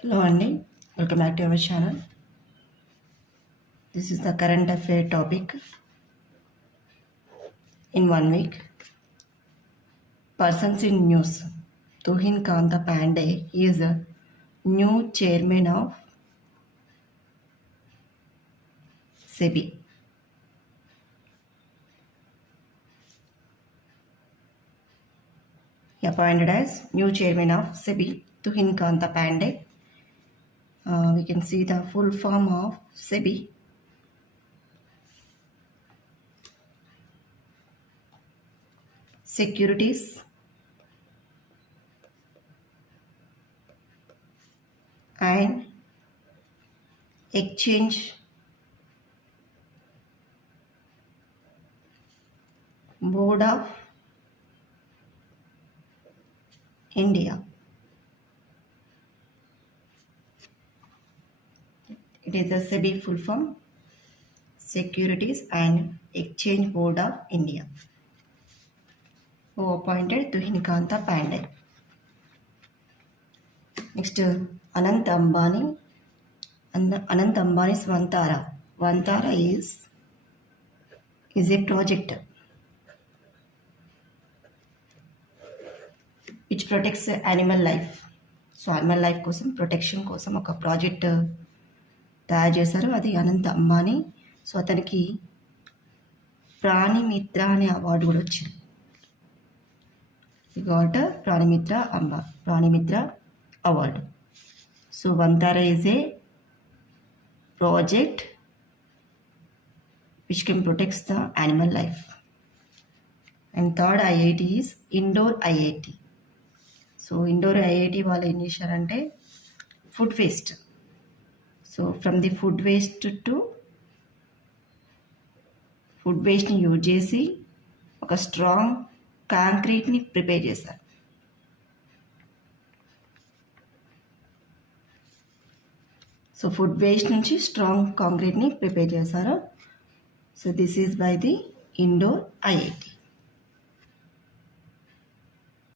Hello Andy, welcome back to our channel. This is the current affair topic in 1 week. Persons in news. Tuhin Kanta Pandey is a new chairman of SEBI. He appointed as new chairman of SEBI, Tuhin Kanta Pandey. We can see the full form of SEBI. Securities and Exchange Board of India. It is the SEBI full form, Securities and Exchange Board of India, who appointed Tuhin Kanta Pandey. Next, Anant Ambani. Anant Ambani's Vantara. Vantara is a project which protects animal life. So animal life కోసం ప్రొటెక్షన్ కోసం ఒక ప్రాజెక్ట్ తయారు చేశారు. అది అనంత్ అంబానీ. సో అతనికి ప్రాణిమిత్ర అనే అవార్డు కూడా వచ్చింది. ఈ got Pranimitra award. So Vantara is a project which can protect the animal life. And third IIT is Indore IIT. So Indore IIT వాళ్ళు ఏం చేశారంటే food waste. So from the food వేస్ట్ని యూజ్ చేసి ఒక స్ట్రాంగ్ కాంక్రీట్ని ప్రిపేర్ చేశారు. సో ఫుడ్ వేస్ట్ నుంచి strong కాంక్రీట్ని ప్రిపేర్ చేశారు. So this is by the Indore ఐఐటి.